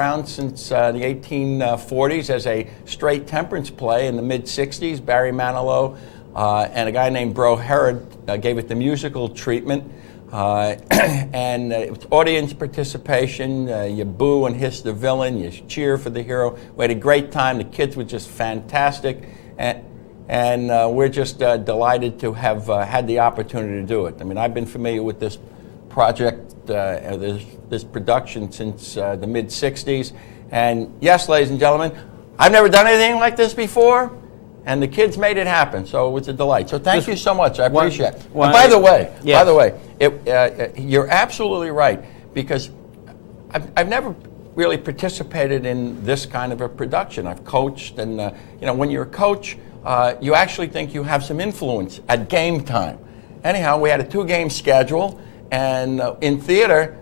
around since the 1840s as a straight temperance play. In the mid-60s, Barry Manilow and a guy named Bro Herod gave it the musical treatment. And audience participation, you boo and hiss the villain, you cheer for the hero. We had a great time. The kids were just fantastic. And we're just delighted to have had the opportunity to do it. I mean, I've been familiar with this project, this production since the mid-60s. And yes, ladies and gentlemen, I've never done anything like this before, and the kids made it happen, so it was a delight. So thank you so much. I appreciate it. And by the way, you're absolutely right, because I've never really participated in this kind of a production. I've coached, and when you're a coach, you actually think you have some influence at game time. Anyhow, we had a 2-game schedule, and in theater,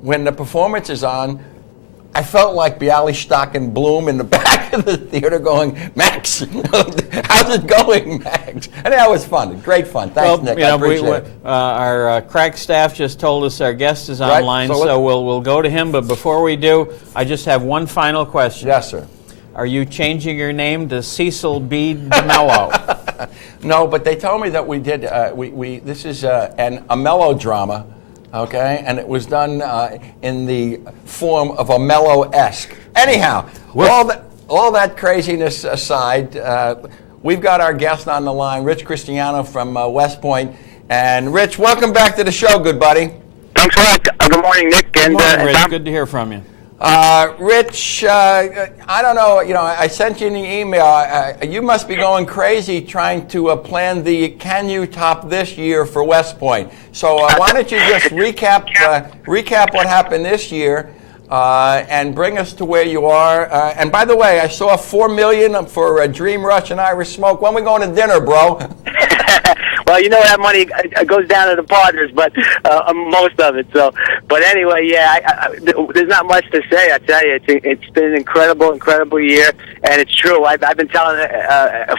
when the performance is on, I felt like Bialystok and Bloom in the back of the theater going, Max, how's it going, Max? And that was fun, great fun. Thanks, Nick, I appreciate it. Our crack staff just told us our guest is online, so we'll go to him. But before we do, I just have one final question. Yes, sir. Are you changing your name to Cecil B. DeMello? No, but they told me that we did. This is a melodrama, okay, and it was done in the form of a mellow-esque. Anyhow, all that craziness aside, we've got our guest on the line, Rich Cristiano from West Point. And Rich, welcome back to the show, good buddy. Thanks a lot. Good morning, Nick. Good morning, Rich. Good to hear from you. Rich, I don't know, I sent you an email. You must be going crazy trying to plan the Can You Top This year for West Point. So why don't you just recap what happened this year and bring us to where you are. And by the way, I saw $4 million for Dream Rush and Irish Smoke. When we going to dinner, bro? Well, that money goes down to the partners, but most of it. So, but anyway, there's not much to say. I tell you, it's been an incredible year, and it's true. I've been telling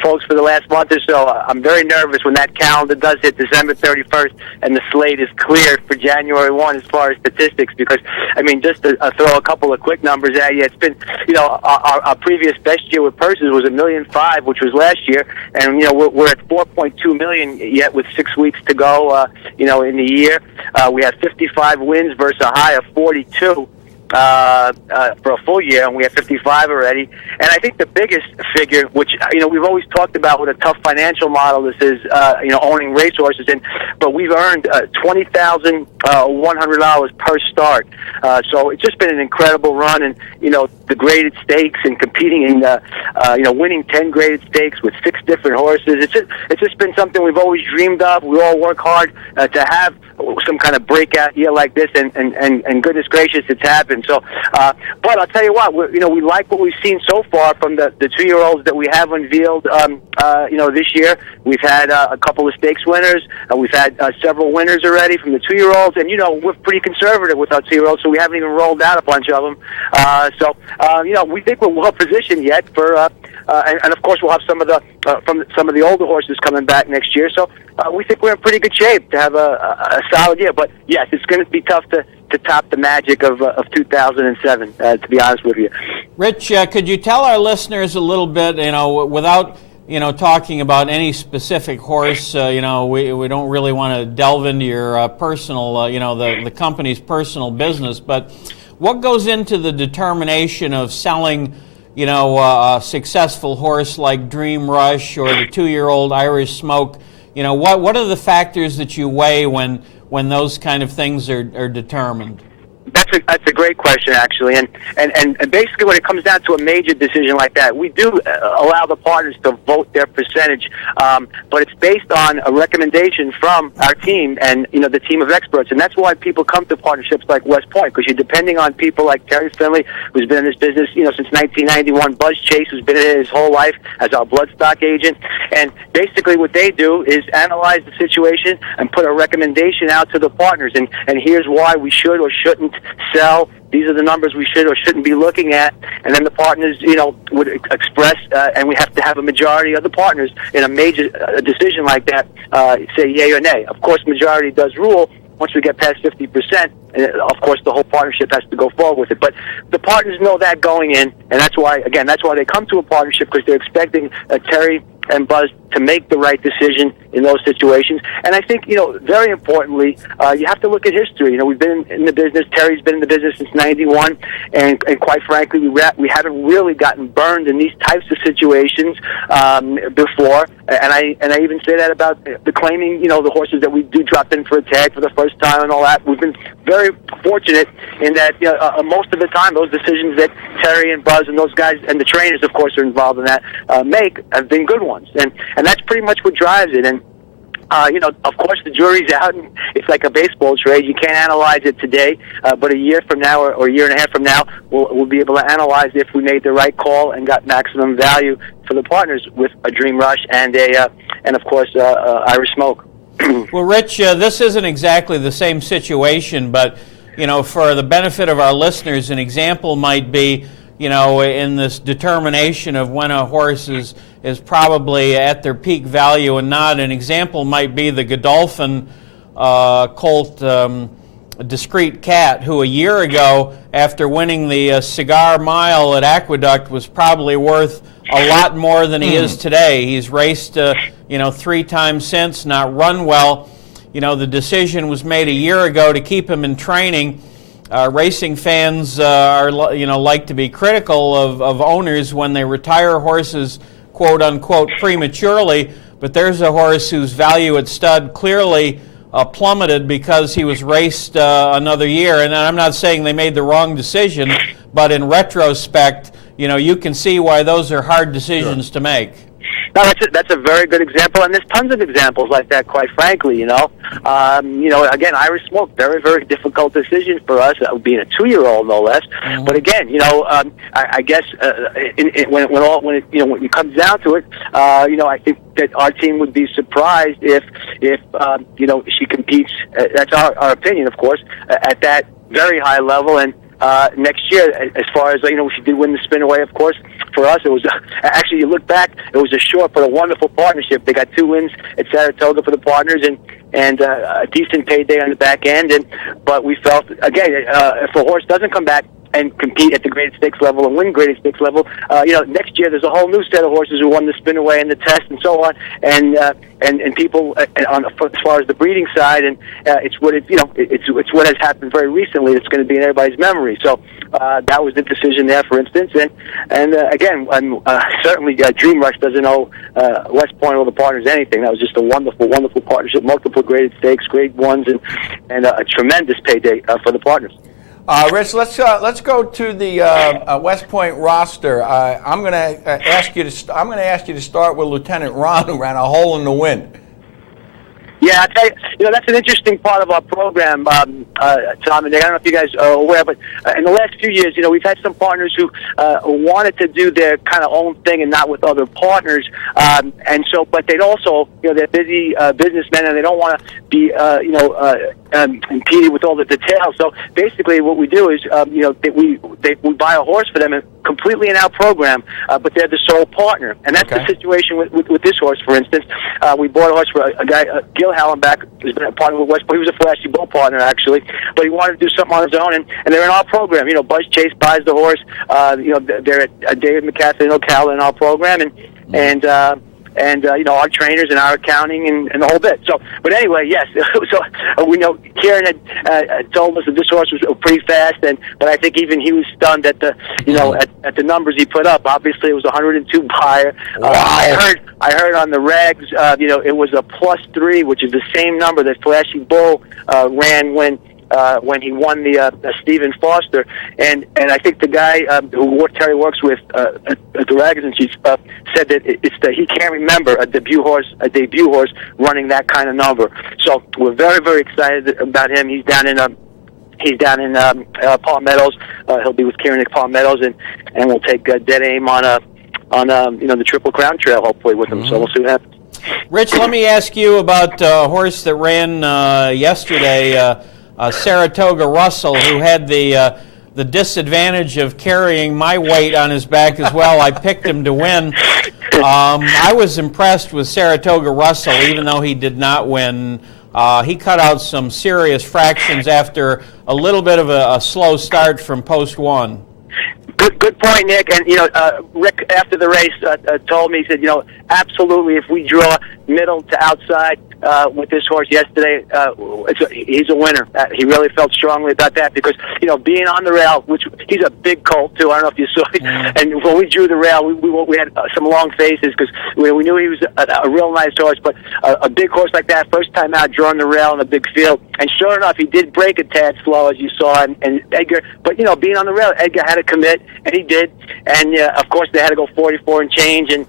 folks for the last month or so. I'm very nervous when that calendar does hit December 31st, and the slate is cleared for January 1 as far as statistics. Because I mean, just to throw a couple of quick numbers at you, it's been our previous best year with purses was $1.5 million, which was last year, and we're at $4.2 million. Yet with 6 weeks to go, in the year, we have 55 wins versus a high of 42 for a full year, and we have 55 already. And I think the biggest figure, which we've always talked about with a tough financial model, this is owning racehorses, but we've earned $20,100 per start. So it's just been an incredible run, and the graded stakes and competing in winning 10 graded stakes with 6 different horses. It's just been something we've always dreamed of. We all work hard to have some kind of breakout year like this, and goodness gracious, it's happened. So, but I'll tell you what, we like what we've seen so far from the 2-year-olds that we have unveiled. This year we've had a couple of stakes winners. We've had several winners already from the 2-year-olds, and we're pretty conservative with our 2-year-olds, so we haven't even rolled out a bunch of them. We think we're well positioned yet for. And of course, we'll have some of the older horses coming back next year. So we think we're in pretty good shape to have a solid year. But yes, it's going to be tough to top the magic of 2007. To be honest with you, Rich, could you tell our listeners a little bit, without talking about any specific horse? We don't really want to delve into your personal, the company's personal business, but what goes into the determination of selling? A successful horse like Dream Rush or the 2-year-old Irish Smoke. What are the factors that you weigh when those kind of things are determined? That's a great question, actually, and basically when it comes down to a major decision like that, we do allow the partners to vote their percentage, but it's based on a recommendation from our team and the team of experts, and that's why people come to partnerships like West Point, because you're depending on people like Terry Finley, who's been in this business since 1991, Buzz Chase, who's been in it his whole life as our bloodstock agent, and basically what they do is analyze the situation and put a recommendation out to the partners, and here's why we should or shouldn't sell. These are the numbers we should or shouldn't be looking at, and then the partners, would express, and we have to have a majority of the partners in a major decision like that say yay or nay. Of course, majority does rule, once we get past 50%, of course, the whole partnership has to go forward with it. But the partners know that going in, and that's why they come to a partnership, because they're expecting Terry and Buzz to make the right decision in those situations. And I think, very importantly, you have to look at history. We've been in the business. Terry's been in the business since '91, and quite frankly, we haven't really gotten burned in these types of situations before. And I even say that about the claiming, the horses that we do drop in for a tag for the first time and all that. We've been very fortunate in that most of the time those decisions that Terry and Buzz and those guys and the trainers, of course, are involved in that have been good ones. And that's pretty much what drives it. And of course, the jury's out, and it's like a baseball trade. You can't analyze it today, but a year from now or a year and a half from now, we'll be able to analyze if we made the right call and got maximum value for the partners with a Dream Rush and of course Irish Smoke. Well, Rich, this isn't exactly the same situation, but for the benefit of our listeners, an example might be, in this determination of when a horse is probably at their peak value and not. An example might be the Godolphin colt, Discreet Cat, who a year ago, after winning the Cigar Mile at Aqueduct, was probably worth a lot more than he is today. He's raced, 3 times since, not run well. The decision was made a year ago to keep him in training. Racing fans are, like to be critical of owners when they retire horses, quote unquote, prematurely. But there's a horse whose value at stud clearly plummeted because he was raced another year. And I'm not saying they made the wrong decision, but in retrospect, you can see why those are hard decisions to make. No, that's a very good example, and there's tons of examples like that, quite frankly, Again, Irish Smoke, very, very difficult decision for us, being a 2-year-old, no less. Mm-hmm. But again, I guess when it comes down to it, I think that our team would be surprised if she competes, that's our opinion, of course, at that very high level. And next year, as far as she did win the spin away, of course. For us, it was actually, you look back, it was a short but a wonderful partnership. They got 2 wins at Saratoga for the partners, and a decent payday on the back end. But we felt, again, if a horse doesn't come back and compete at the graded stakes level and win graded stakes level, next year there's a whole new set of horses who won the spin away and the test and so on, and people as far as the breeding side, and it's what has happened very recently that's going to be in everybody's memory. So that was the decision there, for instance, and again, certainly Dream Rush doesn't owe West Point or the partners anything. That was just a wonderful, wonderful partnership, multiple graded stakes, grade ones, and a tremendous payday for the partners. Rich, let's go to the West Point roster. I'm going to ask you to start with Lieutenant Ron, who ran a hole in the wind. Yeah, I tell you, that's an interesting part of our program, Tom. And I don't know if you guys are aware, but in the last few years, we've had some partners who wanted to do their kind of own thing and not with other partners, but they'd also, they're busy businessmen and they don't want to be, impeded with all the details. So basically, what we do is, we buy a horse for them and completely in our program, but they're the sole partner, and that's the situation with this horse. For instance, we bought a horse for a guy, Gil Hallenbach, who's been a partner with West Point. He was a Flashy Bull partner, actually, but he wanted to do something on his own, and they're in our program. Buzz Chase buys the horse. They're at David McCaffrey and Ocala in our program, and our trainers and our accounting and the whole bit. So, but anyway, yes. So we know Kieran had told us that this horse was pretty fast, but I think even he was stunned at the at the numbers he put up. Obviously, it was 102 buyer. Wow. I heard on the regs, it was a +3, which is the same number that Flashy Bull ran when he won the Stephen Foster, and I think the guy who Terry works with at the Rags and Chiefs said that he can't remember a debut horse running that kind of number. So we're very, very excited about him. He's down in Palm Meadows. He'll be with Kieran at Palm Meadows, and we'll take dead aim on the Triple Crown Trail hopefully with him. Mm-hmm. So we'll see what happens. Rich, let me ask you about a horse that ran yesterday. Saratoga Russell, who had the disadvantage of carrying my weight on his back as well. I picked him to win. I was impressed with Saratoga Russell, even though he did not win. He cut out some serious fractions after a little bit of a slow start from post one. Good point, Nick. And, Rick, after the race, told me, he said, absolutely, if we draw middle to outside with this horse yesterday, he's a winner. He really felt strongly about that because, being on the rail, which he's a big colt, too. I don't know if you saw it. And when we drew the rail, we had some long faces because we knew he was a real nice horse. But a big horse like that, first time out, drawing the rail in a big field. And sure enough, he did break a tad slow, as you saw. And Edgar, but, being on the rail, Edgar had to commit, and he did. And, of course, they had to go 44 and change. And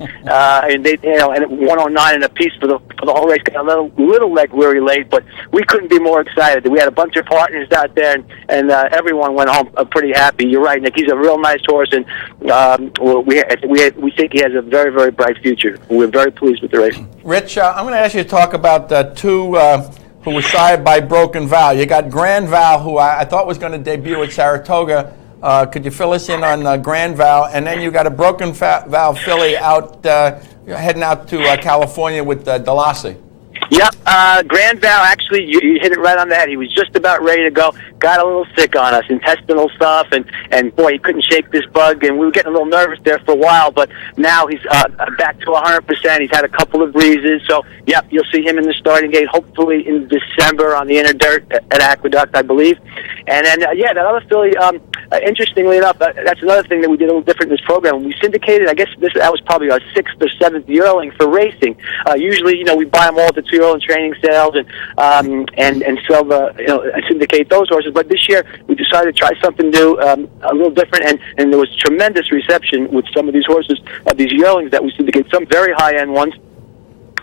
they, and 109 and a piece for the whole race. Got a little leg weary late, but we couldn't be more excited. We had a bunch of partners out there, and everyone went home pretty happy. You're right, Nick. He's a real nice horse, and we think he has a very, very bright future. We're very pleased with the race. Rich, I'm going to ask you to talk about two who were sired by Broken Val. You got Grand Val, who I thought was going to debut at Saratoga. Could you fill us in on Grand Val? And then you got a Broken Val filly out heading out to California with Delassie. Yep, Grand Val, actually, you hit it right on the head. He was just about ready to go. Got a little sick on us, intestinal stuff, and boy, he couldn't shake this bug, and we were getting a little nervous there for a while, but now he's back to 100%. He's had a couple of breezes, so, yep, you'll see him in the starting gate, hopefully in December on the inner dirt at Aqueduct, I believe. And then, that other filly, interestingly enough, that's another thing that we did a little different in this program. We syndicated, I guess that was probably our 6th or 7th yearling for racing. Usually, we buy them all at the 2-year-old training sales and sell syndicate those horses. But this year, we decided to try something new, a little different, and there was tremendous reception with some of these horses, these yearlings that we syndicate, some very high-end ones.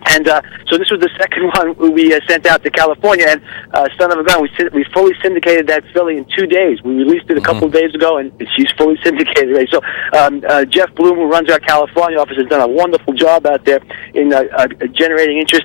And so this was the second one we sent out to California, and son of a gun, we fully syndicated that filly in 2 days. We released it a couple of days ago, and she's fully syndicated. Right? So Jeff Bloom, who runs our California office, has done a wonderful job out there in generating interest.